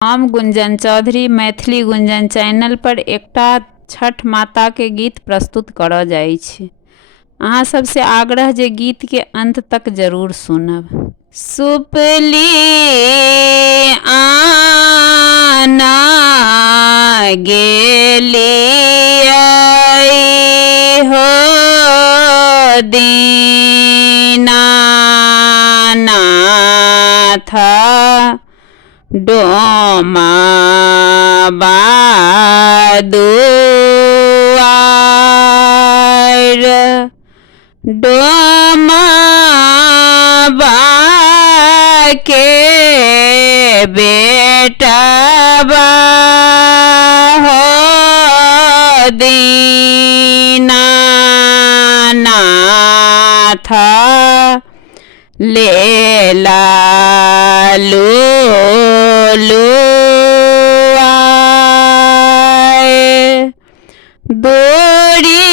हम गुंजन चौधरी मैथिली गुंजन चैनल पर एकटा छठ माता के गीत प्रस्तुत करऽ जाइ छी। अहाँ सबसे आग्रह जे गीत के अंत तक जरूर सुनब। सुपली आना गेली हो दीनानाथ डोमा बादुआर डोमा के बेटवा हो दीनानाथ लेला दूरी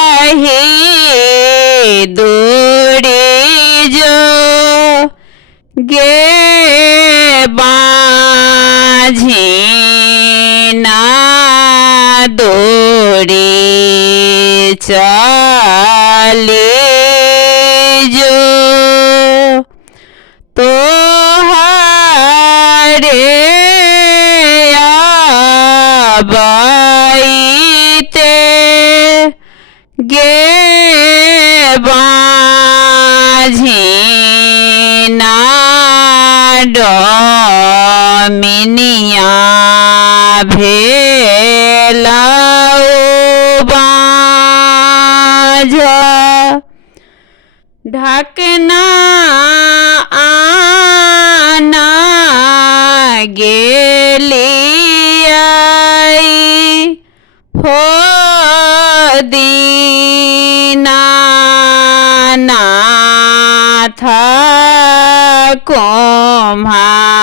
जाही दूरी जो गे बाझीना दूरी चली जो तोहरे आबाईते गे बाझीना डोमिनिया भेलाऊ बाझ ढकना आना गेली हो दीनानाथ कुम्हारा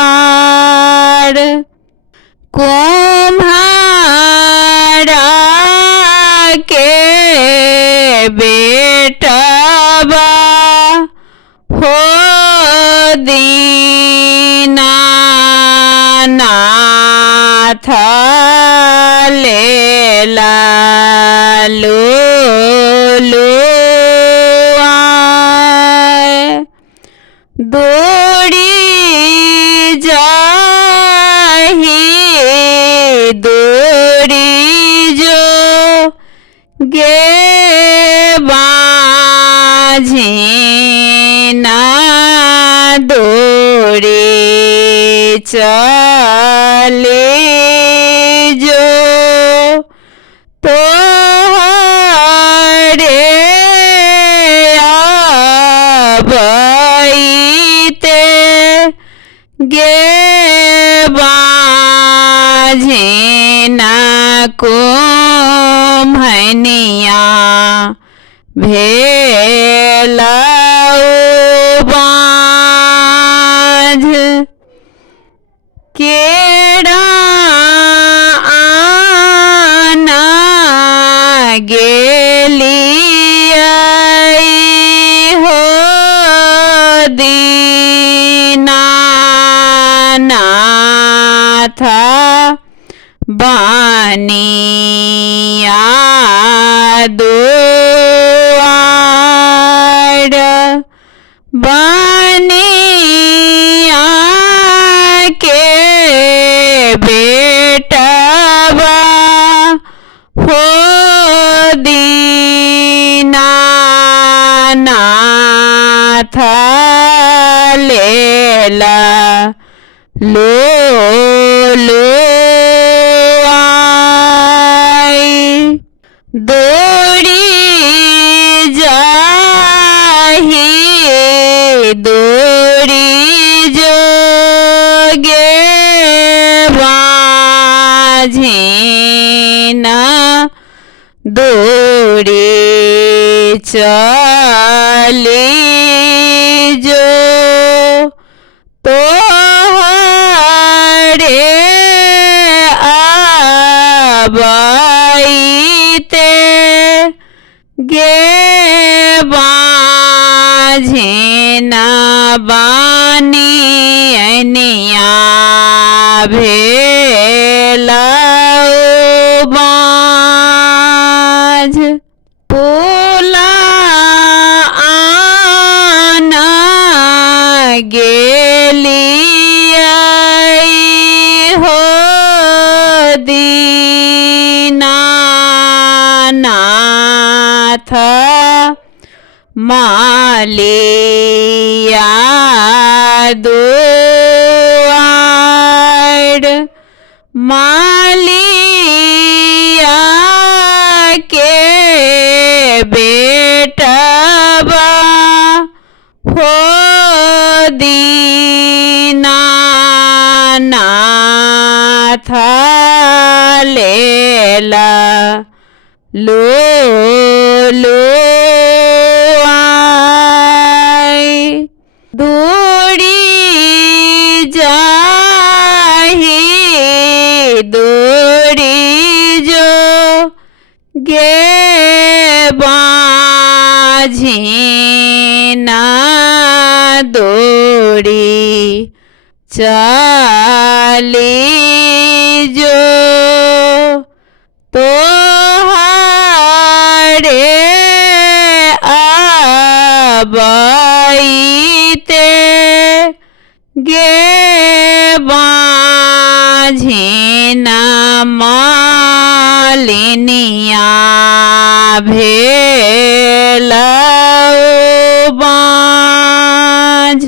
दुआर कुम्हारा के बेटवा हो दीनानाथ लेला दूरी जाही दूरी जो गे बाझीना दूरी चली जो तोहरे आबाईते गे बाझीना कुम्हनिया भेलाऊ बाझ केड़ा आना गेली हो दीनानाथ बानिया दुआर बानिया के बेटवा हो दीनानाथ लेला दूरी जाही दूरी जो गे बाझीना दूरी चली जो तोहरे आबाईते बाझिन बानी अनिया भेला बाझ पोला आना गेलिया हो दीनानाथ मालिया दुआर मालिया के बेटवा हो दीनानाथ लेला लो आई दूरी जाही दूरी जो गे बाझिना दूरी चली जो तो आबईते गे बाझिना मालिनिया भेला बाझ।